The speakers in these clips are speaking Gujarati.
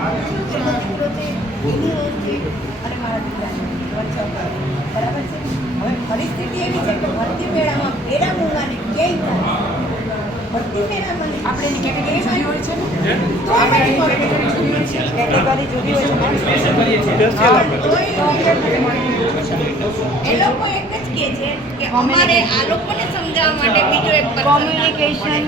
એનો દીકરો છે, એની ઓળખ છે અને મારા દીકરાની બરાબર છે. હવે પરિસ્થિતિ એવી છે કે ભરતી મેળામાં પેરા મૂંગાને ક્યાંય થાય ભરતી મેળામાં આપણે એની કેટેગરી જુદી હોય છે ને, તો કેટેગરી જુદી હોય છે. એ લોકો એક જ કહે છે કે અમારે આ લોકોને સમજાવવા માટે બીજો એક કોમ્યુનિકેશન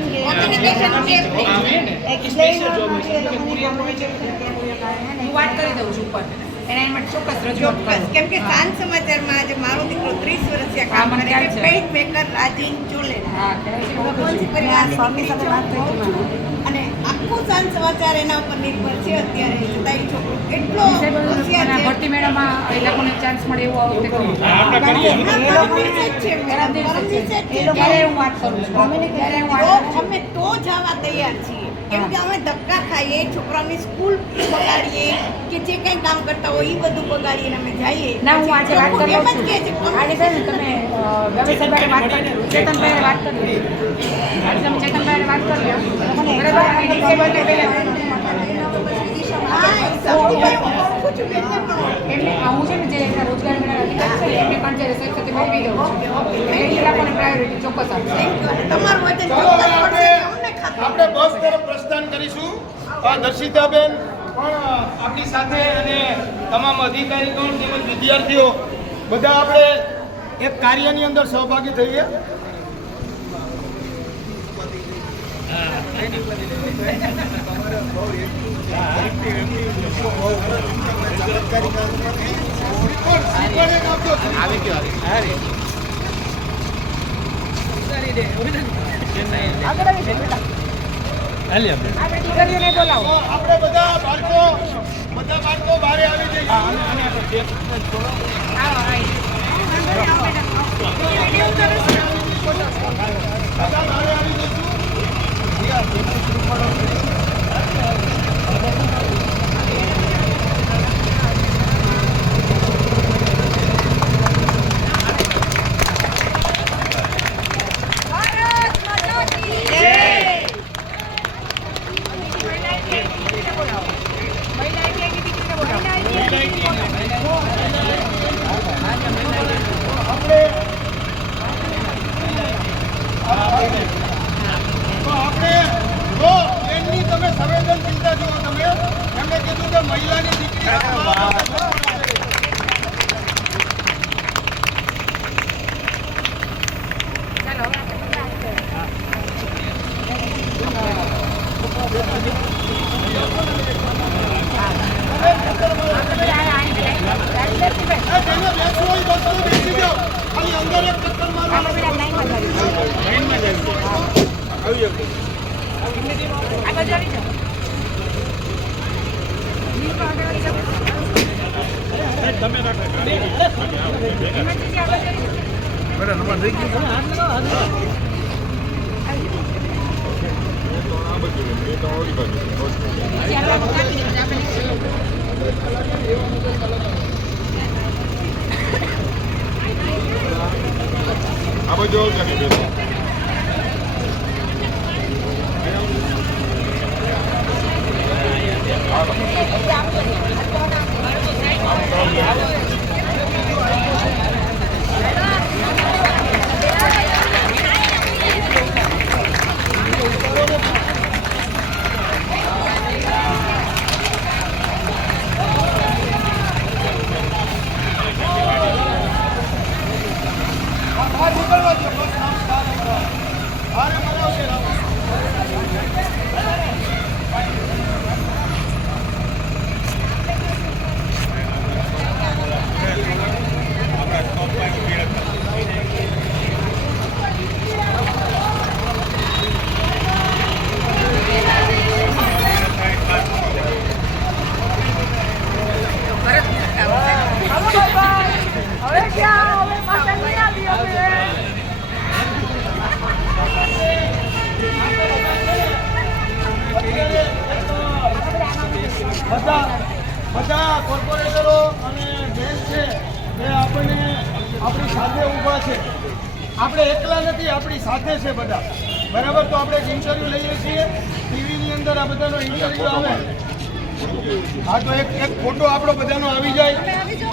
હું વાત કરી દઉં છું ઉપર એના માટે ચોક્કસ રજૂઆત કરું. કેમ કે સાંજ સમાચારમાં આજે મારો દીકરો 30 વર્ષથી કામ કરે છે, પેઇન્ટ મેકર રાજેન ચોલે. હા, અને આખું સાંજ સમાચાર એના ઉપર નિર્ભર છે અત્યારે. છતાં એ છોકરો એટલો હોશિયાર છે. ભરતી મેળામાં એ લોકોને ચાન્સ મળે એવું આ વખતે કરું. ત્યારે હું વાત કરું છું. અમે તો જવા તૈયાર છીએ કેમ કે અમે ધક્કા ખાઈએ, છોકરાઓની સ્કૂલ બગાડીએ કે જે કંઈ કામ કરતા હોય એ બધું બગાડીને અમે જઈએ. ના, હું આજે વાત કરું એમ જ કહે છે આજે છે ને તમે ગમે સાહેબ વાત કરી, ચેતનભાઈ વાત કરી, આજે તમે ચેતનભાઈ વાત કરી બરાબર. અને ડિસેબલને પહેલા એમને હું છે ને જે રોજગાર મેળા અધિકાર છે એમને પણ જે રસોઈ સાથે મેળવી દઉં છું. એટલે એ લોકોને પ્રાયોરિટી ચોક્કસ આપશે. તમારું વચન ચોક્કસ પડશે અમને ખાતરી. આપણે બસ તરફ પ્રસ્થાન કરીશું. દર્શિતાબેન પણ આપણી સાથે અને તમામ અધિકારીગણ તેમજ વિદ્યાર્થીઓ બધા આપણે એક કાર્યની અંદર સહભાગી થઈએ. આપણે દીકરીઓને બોલાવો. આપણે બધા બાળકો બહાર આવી જઈએ. સંવેદનશીલતા જુઓ તમે. એમને કીધું કે મહિલાની દીકરી બેસી જાઓ. ખાલી અંદર એક ચક્કર મારો. આ બધું બધા કોર્પોરેટરો અને બેંક છે એ આપણને આપણી સાથે ઊભા છે. આપણે એકલા નથી, આપણી સાથે છે બધા. બરાબર, તો આપણે એક ઇન્ટરવ્યૂ લઈએ છીએ. ટીવીની અંદર આ બધાનો ઇન્ટરવ્યૂ આવે હા તો એક ફોટો આપણો બધાનો આવી જાય.